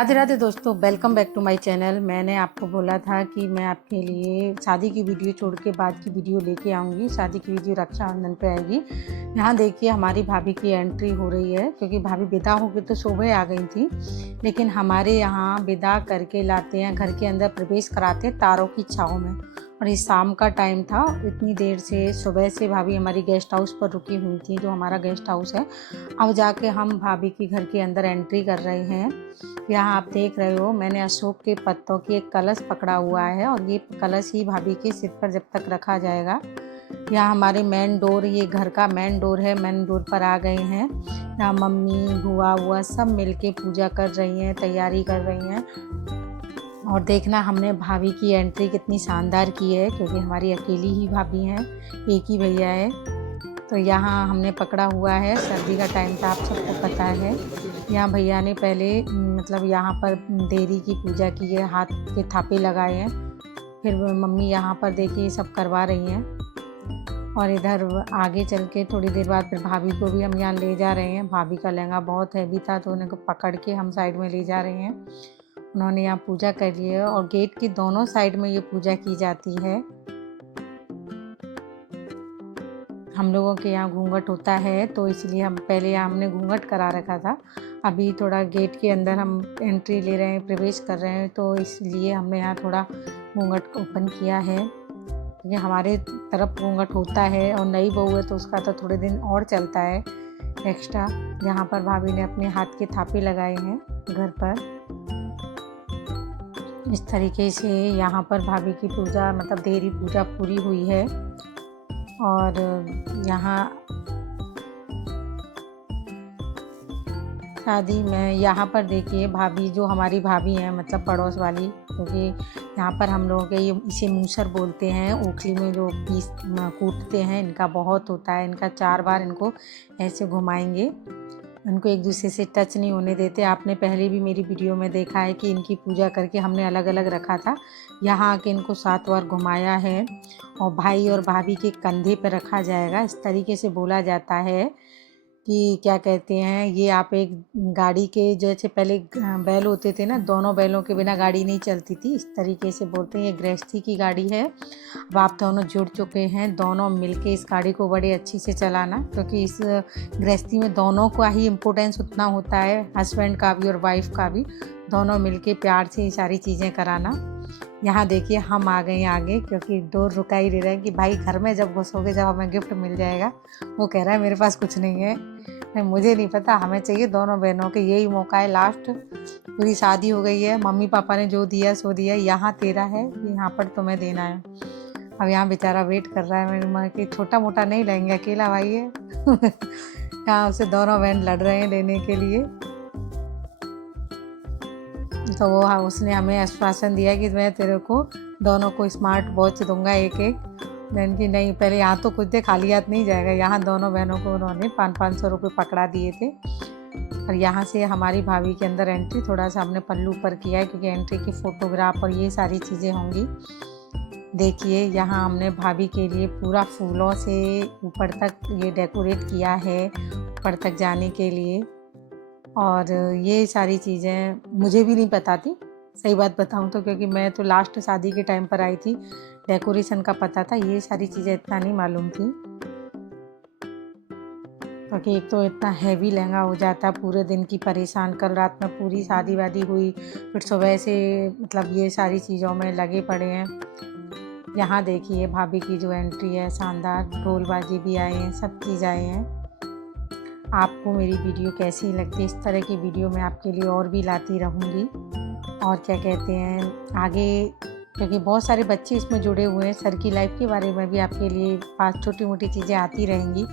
राधे राधे दोस्तों, welcome back to my channel. मैंने आपको बोला था कि मैं आपके लिए शादी की वीडियो छोड़ के बाद की वीडियो लेके आऊँगी। शादी की वीडियो रक्षाबंधन पे आएगी। यहाँ देखिए हमारी भाभी की एंट्री हो रही है, क्योंकि भाभी विदा होकर तो सुबह आ गई थी, लेकिन हमारे यहाँ विदा करके लाते हैं, घर के अंदर प्रवेश कराते हैं तारों की छाँव में। और ये शाम का टाइम था, इतनी देर से सुबह से भाभी हमारी गेस्ट हाउस पर रुकी हुई थी, जो हमारा गेस्ट हाउस है। अब जाके हम भाभी के घर के अंदर एंट्री कर रहे हैं। यहाँ आप देख रहे हो, मैंने अशोक के पत्तों की एक कलश पकड़ा हुआ है, और ये कलश ही भाभी के सिर पर जब तक रखा जाएगा। यहाँ हमारे मेन डोर, ये घर का मेन डोर है, मेन डोर पर आ गए हैं। यहाँ मम्मी बुआ हुआ सब मिलके पूजा कर रही हैं, तैयारी कर रही हैं। और देखना हमने भाभी की एंट्री कितनी शानदार की है, क्योंकि हमारी अकेली ही भाभी हैं, एक ही भैया है। तो यहाँ हमने पकड़ा हुआ है, सर्दी का टाइम था, आप सबको पता है। यहाँ भैया ने पहले यहाँ पर देरी की पूजा की है, हाथ के थापे लगाए हैं। फिर मम्मी यहाँ पर देखिए सब करवा रही हैं। और इधर आगे चल के थोड़ी देर बाद फिर भाभी को भी हम यहाँ ले जा रहे हैं। भाभी का लहंगा बहुत हैवी था, तो उन्हें पकड़ के हम साइड में ले जा रहे हैं। उन्होंने यहाँ पूजा कर ली है, और गेट की दोनों साइड में ये पूजा की जाती है। हम लोगों के यहाँ घूंघट होता है, तो इसलिए हम पहले हमने घूंघट करा रखा था। अभी थोड़ा गेट के अंदर हम एंट्री ले रहे हैं, प्रवेश कर रहे हैं, तो इसलिए हमने यहाँ थोड़ा घूंघट ओपन किया है। क्योंकि हमारे तरफ घूंघट होता है, और नई बहू है तो उसका तो थोड़े दिन और चलता है एक्स्ट्रा। यहाँ पर भाभी ने अपने हाथ के थापे लगाए हैं घर पर। इस तरीके से यहाँ पर भाभी की पूजा देरी पूजा पूरी हुई है। और यहाँ शादी में यहाँ पर देखिए भाभी, जो हमारी भाभी हैं पड़ोस वाली, क्योंकि यहाँ पर हम लोगों के इसे मूसर बोलते हैं, ओखली में जो पीस कूटते हैं, इनका बहुत होता है। इनका 4 बार इनको ऐसे घुमाएंगे, इनको एक दूसरे से टच नहीं होने देते। आपने पहले भी मेरी वीडियो में देखा है कि इनकी पूजा करके हमने अलग अलग रखा था। यहाँ आके इनको 7 बार घुमाया है, और भाई और भाभी के कंधे पर रखा जाएगा। इस तरीके से बोला जाता है कि क्या कहते हैं, ये आप एक गाड़ी के जैसे पहले बैल होते थे ना, दोनों बैलों के बिना गाड़ी नहीं चलती थी, इस तरीके से बोलते हैं। ये गृहस्थी की गाड़ी है। अब आप दोनों जुड़ चुके हैं, दोनों मिलके इस गाड़ी को बड़े अच्छी से चलाना, क्योंकि इस गृहस्थी में दोनों का ही इम्पोर्टेंस उतना होता है, हस्बैंड का भी और वाइफ का भी। दोनों मिलके प्यार से ये सारी चीज़ें कराना। यहाँ देखिए हम आ गए आगे, क्योंकि डोर रुका ही रह रहा है कि भाई घर में जब घुसोगे जब हमें गिफ्ट मिल जाएगा। वो कह रहा है मेरे पास कुछ नहीं है, मुझे नहीं पता, हमें चाहिए दोनों बहनों के, यही मौका है लास्ट। पूरी शादी हो गई है, मम्मी पापा ने जो दिया सो दिया, यहाँ तेरा है, यहाँ पर तुम्हें देना है। अब यहाँ बेचारा वेट कर रहा है मेरी माँ की, छोटा मोटा नहीं लेंगे, अकेला भाई है। यहाँ उसे दोनों बहन लड़ रहे हैं लेने के लिए। तो वो उसने हमें आश्वासन दिया कि मैं तेरे को दोनों को स्मार्ट वॉच दूंगा, एक एक। बहन की नहीं, पहले यहाँ तो कुछ दे, खाली हाथ नहीं जाएगा। यहाँ दोनों बहनों को उन्होंने 500 रुपये पकड़ा दिए थे। और यहाँ से हमारी भाभी के अंदर एंट्री थोड़ा सा हमने पल्लू पर किया है, क्योंकि एंट्री की फ़ोटोग्राफ और ये सारी चीज़ें होंगी। देखिए यहाँ हमने भाभी के लिए पूरा फूलों से ऊपर तक ये डेकोरेट किया है, ऊपर तक जाने के लिए। और ये सारी चीज़ें मुझे भी नहीं पता थी, सही बात बताऊं तो, क्योंकि मैं तो लास्ट शादी के टाइम पर आई थी। डेकोरेशन का पता था, ये सारी चीज़ें इतना नहीं मालूम थी, क्योंकि एक तो इतना हैवी लहंगा हो जाता, पूरे दिन की परेशान। कल रात में पूरी शादी वादी हुई, फिर सुबह से ये सारी चीज़ों में लगे पड़े हैं। यहाँ देखिए भाभी की जो एंट्री है शानदार, ढोल बाजी भी आए हैं, सब चीज़ आए हैं। आपको मेरी वीडियो कैसी लगती है? इस तरह की वीडियो मैं आपके लिए और भी लाती रहूँगी। और क्या कहते हैं आगे, क्योंकि बहुत सारे बच्चे इसमें जुड़े हुए हैं, सर की लाइफ के बारे में भी आपके लिए 5 छोटी मोटी चीज़ें आती रहेंगी।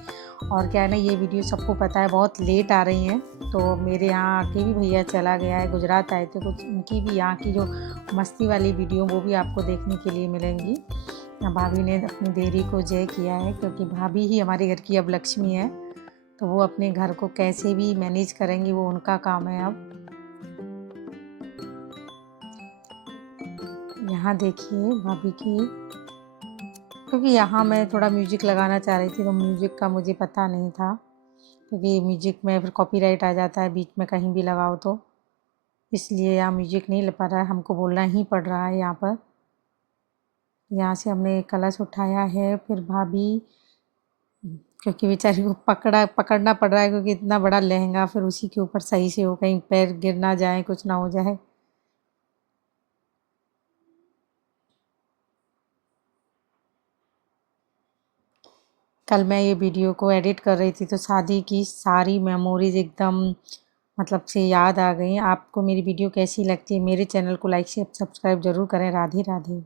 और क्या है ना, ये वीडियो सबको पता है बहुत लेट आ रही हैं, तो मेरे यहाँ आके भी भैया चला गया है, गुजरात आए थे कुछ, उनकी भी यहाँ की जो मस्ती वाली वीडियो वो भी आपको देखने के लिए मिलेंगी। भाभी ने अपनी देरी को जय किया है, क्योंकि भाभी ही हमारे घर की अब लक्ष्मी है, तो वो अपने घर को कैसे भी मैनेज करेंगी, वो उनका काम है। अब यहाँ देखिए भाभी की, क्योंकि यहाँ मैं थोड़ा म्यूजिक लगाना चाह रही थी, तो म्यूजिक का मुझे पता नहीं था, क्योंकि म्यूजिक में फिर कॉपीराइट आ जाता है बीच में कहीं भी लगाओ तो। इसलिए यहाँ म्यूजिक नहीं ले पा रहा है, हमको बोलना ही पड़ रहा है यहाँ पर। यहाँ से हमने कलश उठाया है, फिर भाभी, क्योंकि बेचारी को पकड़ना पड़ रहा है, क्योंकि इतना बड़ा लहंगा, फिर उसी के ऊपर सही से हो, कहीं पैर गिर ना जाए, कुछ ना हो जाए। कल मैं ये वीडियो को एडिट कर रही थी तो शादी की सारी मेमोरीज एकदम मतलब से याद आ गई। आपको मेरी वीडियो कैसी लगती है? मेरे चैनल को लाइक शेयर सब्सक्राइब ज़रूर करें। राधे राधे।